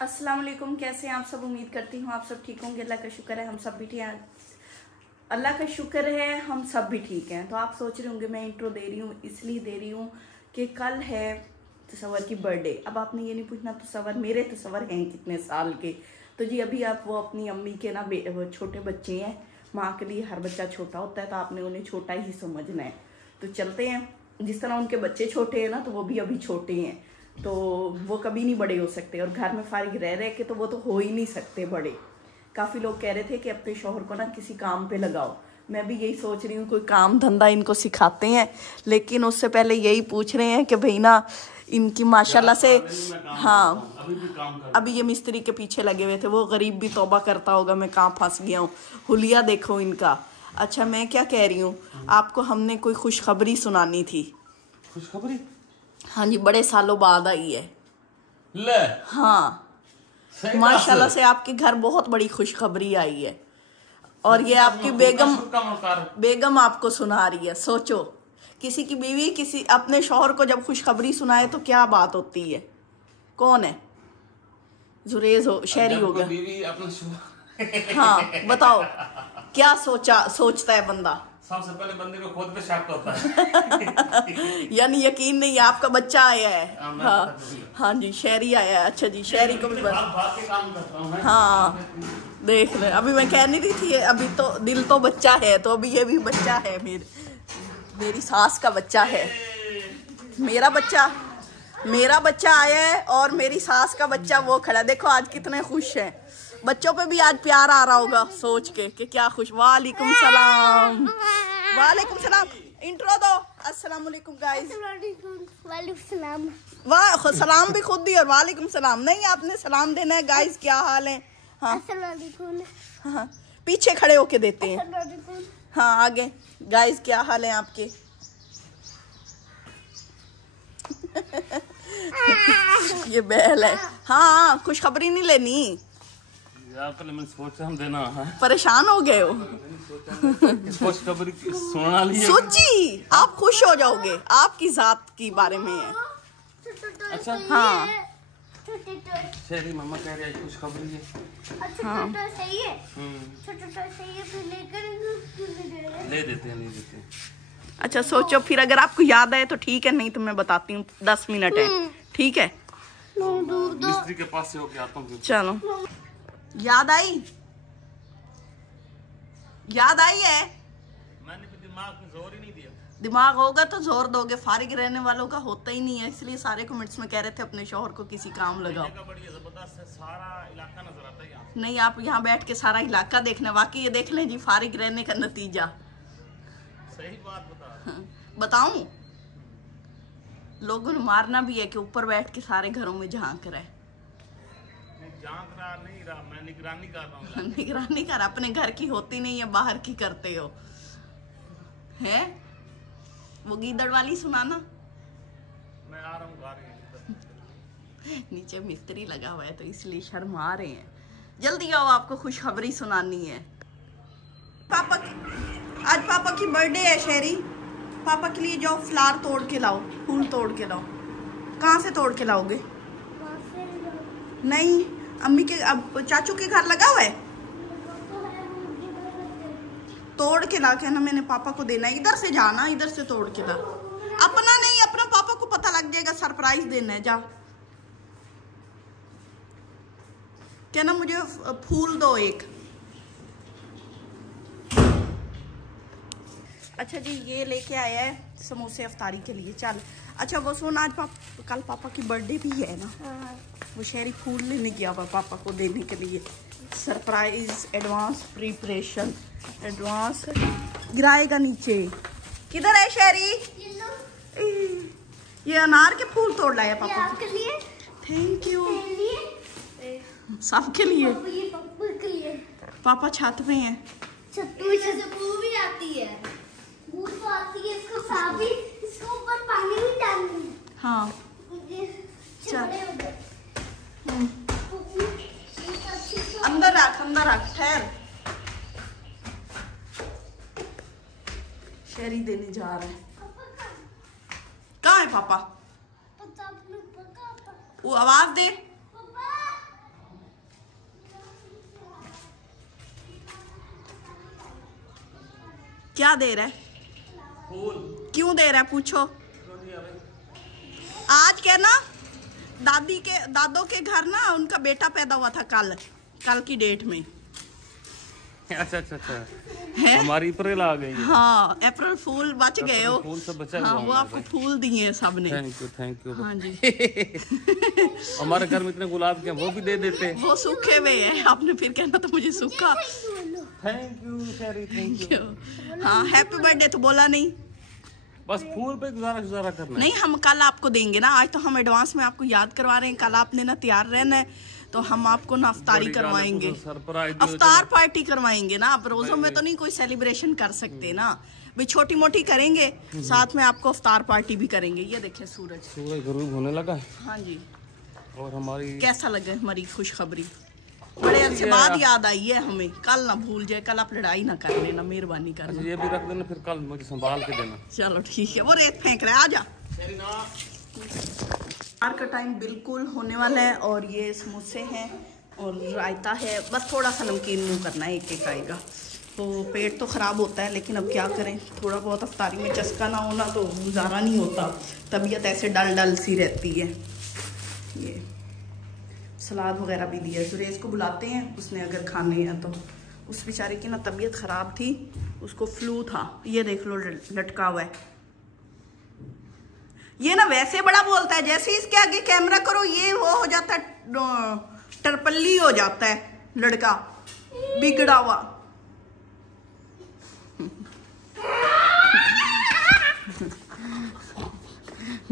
अस्सलाम वालेकुम। कैसे हैं आप सब? उम्मीद करती हूँ आप सब ठीक होंगे। अल्लाह का शुक्र है हम सब भी ठीक हैं। अल्लाह का शुक्र है हम सब भी ठीक हैं। तो आप सोच रहे होंगे मैं इंट्रो दे रही हूँ, इसलिए दे रही हूँ कि कल है तसव्वुर की बर्थडे। अब आपने ये नहीं पूछना तसव्वुर मेरे तसव्वुर हैं कितने साल के। तो जी अभी आप वो अपनी अम्मी के ना वो छोटे बच्चे हैं। माँ के लिए हर बच्चा छोटा होता है तो आपने उन्हें छोटा ही समझना है। तो चलते हैं, जिस तरह उनके बच्चे छोटे हैं ना तो वो भी अभी छोटे हैं, तो वो कभी नहीं बड़े हो सकते। और घर में फारिग रह रहे के तो वो तो हो ही नहीं सकते बड़े। काफ़ी लोग कह रहे थे कि अपने शौहर को ना किसी काम पे लगाओ। मैं भी यही सोच रही हूँ कोई काम धंधा इनको सिखाते हैं, लेकिन उससे पहले यही पूछ रहे हैं कि भाई ना इनकी माशाल्लाह से हाँ अभी ये मिस्त्री के पीछे लगे हुए थे। वो गरीब भी तौबा करता होगा मैं कहाँ फंस गया हूँ। हुलिया देखो इनका। अच्छा मैं क्या कह रही हूँ, आपको हमने कोई खुशखबरी सुनानी थी। खुशखबरी? हाँ जी, बड़े सालों बाद आई है। ले हाँ माशाल्लाह से आपके घर बहुत बड़ी खुशखबरी आई है और ये आपकी बेगम आपको सुना रही है। सोचो किसी की बीवी किसी अपने शौहर को जब खुशखबरी सुनाए तो क्या बात होती है। कौन है? जुरेज हो शहरी हो गया। हाँ बताओ क्या सोचता है बंदा? सबसे पहले बंदे को खुद पे शक होता है। यानी यकीन नहीं आपका बच्चा आया है। हाँ जी शहरी आया है। अच्छा जी शहरी को भी हाँ देख ले। अभी मैं कह नहीं रही थी अभी तो दिल तो बच्चा है, तो अभी ये भी बच्चा है। मेरी सास का बच्चा है। मेरा बच्चा आया है और मेरी सास का बच्चा वो खड़ा। देखो आज कितने खुश हैं। बच्चों पे भी आज प्यार आ रहा होगा सोच के कि क्या खुश। वालेकुम सलाम। वालेकुम सलाम। इंट्रो दो। अस्सलाम वालेकुम गाइस। वालेकुम सलाम। वाह सलाम भी खुद दी और वालेकुम सलाम नहीं, आपने सलाम देना है। गाइस क्या हाल है? हाँ हाँ पीछे खड़े होके देते हैं। हाँ आगे गाइस क्या हाल है आपके? ये बैल है। हाँ खुशखबरी नहीं लेनी यार, पहले मैंने सोचा हम देना है। परेशान हो गए हो? खुशखबरी सुना ली सोची आप खुश हो जाओगे। आपकी जात के बारे में है। अच्छा हाँ शहरी मम्मा कह रही है खुशखबरी है। हाँ सही है। ले देते हैं। अच्छा सोचो फिर अगर आपको याद आए तो ठीक है, नहीं तो मैं बताती हूँ। 10 मिनट है ठीक है? मिस्त्री के पास से होके आता हूँ। चलो याद आई है। मैंने भी दिमाग में जोर ही नहीं दिया। दिमाग होगा तो जोर दोगे। फारिग रहने वालों का होता ही नहीं है, इसलिए सारे कमेंट्स में कह रहे थे अपने शौहर को किसी काम लगाओ। सारा इलाका नजर आता है यहाँ। नहीं आप यहाँ बैठ के सारा इलाका देखना। वाकई ये देख लें जी फारिग रहने का नतीजा। सही बात बताऊं लोगों ने मारना भी है कि ऊपर बैठ के सारे घरों में झांक रहा है। नहीं रहा, मैं निगरानी कर रहा हूँ। निगरानी कर, अपने घर की होती नहीं है बाहर की करते हो हैं? वो गीदड़ वाली सुनाना। मैं आ रहा हूँ। नीचे मिस्त्री लगा हुआ है तो इसलिए शर्मा रहे हैं। जल्दी आओ आपको खुशखबरी सुनानी है। आज पापा की बर्थडे है शहरी। पापा के लिए जाओ फ्लावर तोड़ के लाओ, फूल तोड़ के लाओ। कहाँ से तोड़ के लाओगे? नहीं अम्मी के अब चाचू के घर लगा हुआ है। तोड़ के ला के ना मैंने पापा को देना है। इधर से जाना, इधर से तोड़ के ला। अपना नहीं, अपना पापा को पता लग जाएगा। सरप्राइज देना है। जा क्या ना मुझे फूल दो एक। अच्छा जी ये लेके आया है समोसे अफ्तारी के लिए। चल अच्छा वो सुन आज कल पापा की बर्थडे भी है ना। वो शहरी फूल लेने गया हुआ पापा को देने के लिए। Surprise advance preparation. एडवांस गिराएगा नीचे। किधर है शहरी? ये अनार के फूल तोड़ लाया पापा के लिए। Thank you. सबके लिए। पापा छत पे हैं। भी आती है। तो आती है। इसको साफ ही इसको ऊपर पानी भी डालनी है। हाँ चल अंदर रख ठहर। शहरी देने जा रहा है। कहाँ है पापा? वो आवाज दे। क्या दे रहा है? फूल। क्यों दे रहा है पूछो? आज क्या ना दादों के घर ना उनका बेटा पैदा हुआ था कल की डेट में। अच्छा हमारी अप्रैल आ गई। हाँ अप्रैल फूल बच गए हो। फूल सब बचा हाँ हुआ वो आपको फूल दिए सबने। Thank you. हाँ जी। हमारे घर में इतने गुलाब के वो भी दे देते। वो सूखे हुए हैं, आपने फिर कहना तो मुझे सूखा। Thank you Sheri, thank you. हाँ हैप्पी बर्थडे तो बोला नहीं, बस फूल पे गुजारा करना नहीं हम कल आपको देंगे ना। आज तो हम एडवांस में आपको याद करवा रहे हैं, कल आपने ना तैयार रहना है तो हम आपको ना अफ्तारी करवाएंगे, अफ्तार पार्टी करवाएंगे ना। आप रोजों में तो नहीं कोई सेलिब्रेशन कर सकते ना, भी छोटी मोटी करेंगे, साथ में आपको अफ्तार पार्टी भी करेंगे। ये देखिए सूरज गरूब होने लगा। हाँ जी। और हमारी कैसा लगे हमारी खुशखबरी? बड़े अच्छे बाद याद आई है हमें, कल ना भूल जाए, कल आप लड़ाई ना कर लेना, मेहरबानी करना। ये भी रख देना, फिर कल मुझे संभाल के देना। चलो ठीक है। वो रेत फेंक रहा है, आजा। अफ्तार का टाइम बिल्कुल होने वाला है और ये समोसे हैं और रायता है, बस थोड़ा सा नमकीन मुँह करना है, एक आएगा। तो पेट तो ख़राब होता है लेकिन अब क्या करें, थोड़ा बहुत अफ्तारी में चस्का ना होना तो गुजारा नहीं होता, तबीयत ऐसे डल सी रहती है। ये सलाद वगैरह भी दिया, सुरेश को बुलाते हैं, उसने अगर खाने हैं तो। उस बेचारे की ना तबीयत ख़राब थी, उसको फ्लू था, ये देख लो लटका हुआ है। ये ना वैसे बड़ा बोलता है, जैसे इसके आगे कैमरा करो ये वो हो जाता है, टरपल्ली हो जाता है लड़का, बिगड़ा हुआ।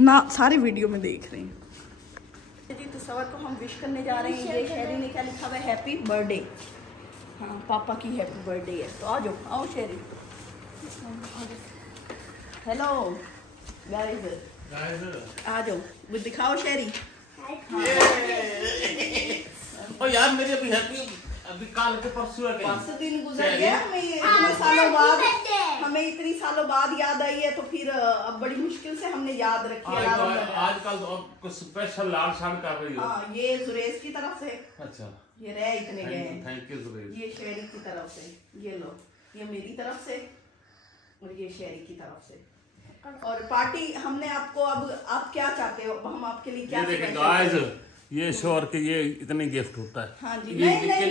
ना सारे वीडियो में देख रहे हैं जी। तो सवर को हम विश करने जा रहे हैं। ये शेरी ने क्या लिखा हुआ है, हैप्पी बर्थडे। हाँ पापा की हैप्पी बर्थडे है, तो आ जाओ, आओ शेरी। हेलो गाइस, आ जाओ, वो दिखाओ शेरी। ओ यार मेरे अभी हैप्पी, अभी काल के परसों है, 5 दिन गुजर गया, हमें इतनी सालों बाद याद आई है, तो फिर अब बड़ी मुश्किल से हमने याद रखी है। आजकल तो कुछ स्पेशल लाल शान कर रही हो। हाँ ये सुरेश की तरफ से। अच्छा ये रह इतने गए हैं। Thank you Suresh. ये शेरी की तरफ से, ये लो, ये मेरी तरफ से और ये शेरी की तरफ से। और पार्टी हमने आपको, अब आप क्या चाहते हो, हम आपके लिए क्या गाइस, ये शोर के ये इतने गिफ्ट होता है। हाँ जी। ये नहीं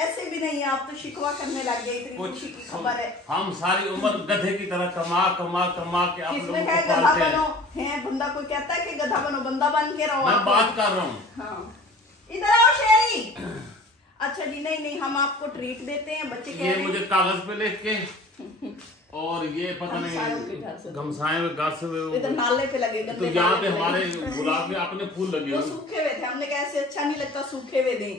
ऐसे भी नहीं, आप तो शिकवा करने लग गए, इतनी खुशी की खबर है। हम सारी उम्र गधे की तरह कमा के आप लोगों को गधा बनो है, बंदा कोई कहता है कि गधा बनो, बंदा बन के रहो। मैं बात कर रहा हूँ। हाँ इधर आओ शेरी। अच्छा जी, नहीं हम आपको ट्रीट देते हैं, बच्चे कह रहे हैं। मुझे कागज पे लिख के और ये पता नहीं घमसाए हुए घर से इधर नाले पे लगे, तो यहाँ पे हमारे गुलाब के अपने फूल लगे वो सूखे हुए थे, हमने कहा ऐसे अच्छा नहीं लगता सूखे हुए दें,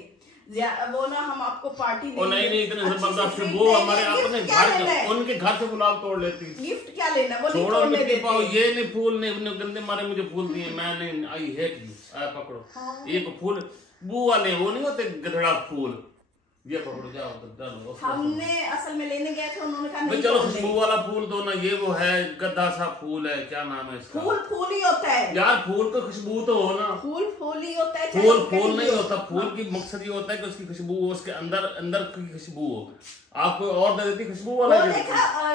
वो ना हम आपको पार्टी देंगे। नहीं इतने जबरदस्त से वो हमारे अपने घर, उनके घर से गुलाब तोड़ लेती। गिफ्ट क्या लेना, वो नहीं छोड़ो, तोड़ने देते। ये नहीं फूल नहीं गंदे मारे मुझे फूल दिए, मैं नहीं, आई हेट यू। पकड़ो एक फूल, वो वाले वो नहीं होते गधड़ा फूल, ये पकड़ो जाओ। हमने असल में लेने गए थे, उन्होंने कहा नहीं चलो खुशबू वाला फूल दो ना, ये वो है गद्दा सा फूल है, क्या नाम है इसका? फूल ही होता है यार, फूल का खुशबू तो हो ना। फूल ही होता है, फूल नहीं होता। फूल की मकसद ये होता है कि उसकी खुशबू हो, उसके अंदर की खुशबू हो। आप कोई और दे देती खुशबू वाला।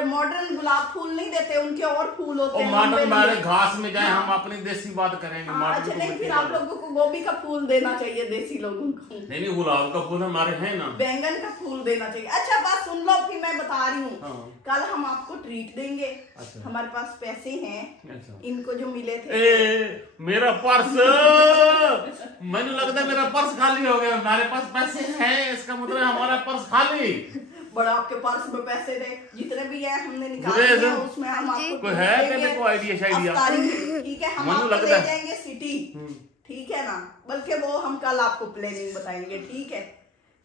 मॉडर्न गुलाब फूल नहीं देते, उनके और फूल होते हैं। मॉडर्न वाले घास में जाए, हम अपनी देसी बात करेंगे। अच्छा नहीं, फिर आप लोगों को गोभी का फूल देना चाहिए देसी लोगों को। नहीं गुलाब का फूल हमारे है ना, बैंगन का फूल देना चाहिए। अच्छा बात सुन लो, फिर मैं बता रही हूँ, कल हम आपको ट्रीट देंगे। हमारे पास पैसे हैं, इनको जो मिले थे। मेरा पर्स, मैंने लगता है मेरा पर्स खाली हो गया। हमारे पास पैसे हैं, इसका मतलब हमारा पर्स खाली। बड़ा आपके पर्स में पैसे थे, जितने भी है हमने निकाले हैं, उसमें हम आपको कोई है क्या कोई आइडिया शायद? ठीक है, हम आपको ले जाएंगे सिटी, ठीक है ना। बल्कि वो हम कल आपको प्लानिंग बताएंगे, ठीक है,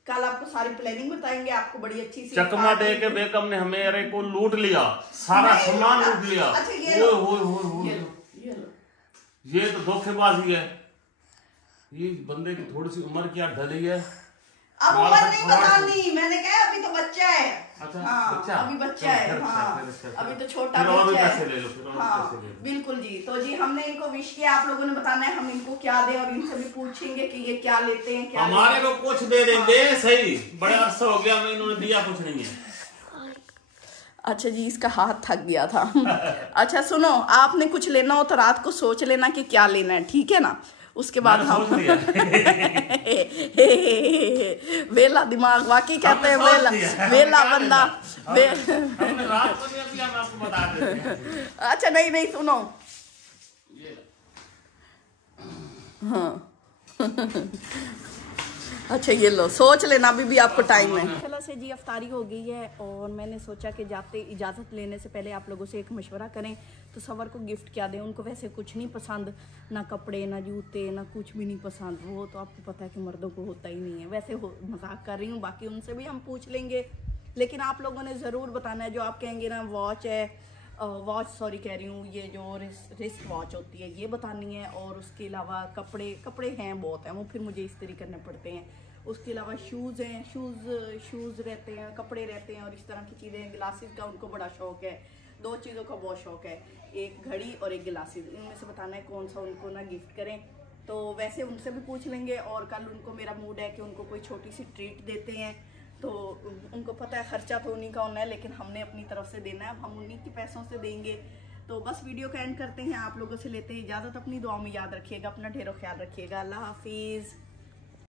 कल आपको सारी प्लानिंग बताएंगे, आपको बड़ी अच्छी सी चकमा दे के बेगम ने हमें को लूट लिया, सारा सामान लूट लिया। अच्छा ये तो धोखेबाजी है। ये बंदे की थोड़ी सी उम्र क्या ढली है, अब उम्र नहीं बतानी, मैंने कहा अभी तो बच्चा है। अच्छा हाँ, बच्चा, अभी बच्चा है। हाँ, अभी तो छोटा बच्चा है। हाँ बिल्कुल जी। तो जी हमने इनको विश किया, आप लोगों ने बताना है हम इनको क्या दें, और इनसे भी पूछेंगे कि ये क्या लेते हैं, क्या हमारे को कुछ दे देंगे। सही, बड़े अरसा हो गया हमें इन्होंने दिया कुछ नहीं है। अच्छा जी, इसका हाथ थक गया था। अच्छा सुनो, आपने कुछ लेना हो तो रात को सोच लेना कि क्या लेना है, ठीक है ना? उसके बाद हम वेला दिमाग, वाकई कहते हैं वेला बंदा। अच्छा नहीं सुनो, हाँ अच्छा ये लो, सोच लेना, अभी भी आपको टाइम है। चलो से जी अफ्तारी हो गई है और मैंने सोचा कि जाते इजाज़त लेने से पहले आप लोगों से एक मशवरा करें तो सवर को गिफ्ट क्या दें। उनको वैसे कुछ नहीं पसंद, ना कपड़े ना जूते ना कुछ भी नहीं पसंद, वो तो आपको पता है कि मर्दों को होता ही नहीं है। वैसे मजाक कर रही हूँ, बाकी उनसे भी हम पूछ लेंगे, लेकिन आप लोगों ने ज़रूर बताना है। जो आप कहेंगे ना वॉच है, सॉरी कह रही हूँ, ये जो रिस्ट वॉच होती है ये बतानी है, और उसके अलावा कपड़े हैं बहुत हैं, वो फिर मुझे इस्त्री करने पड़ते हैं। उसके अलावा शूज़ हैं, शूज़ रहते हैं, कपड़े रहते हैं और इस तरह की चीज़ें। ग्लासेस का उनको बड़ा शौक है, 2 चीज़ों का बहुत शौक है, एक घड़ी और एक ग्लासेस। इनमें से बताना है कौन सा उनको ना गिफ्ट करें। तो वैसे उनसे भी पूछ लेंगे, और कल उनको मेरा मूड है कि उनको कोई छोटी सी ट्रीट देते हैं। तो उनको पता है खर्चा तो उन्हीं का होना है, लेकिन हमने अपनी तरफ से देना है, हम उन्हीं के पैसों से देंगे। तो बस वीडियो का एंड करते हैं, आप लोगों से लेते हैं इजाज़त। अपनी दुआ में याद रखिएगा, अपना ढेरों ख्याल रखिएगा। अल्लाह हाफिज़।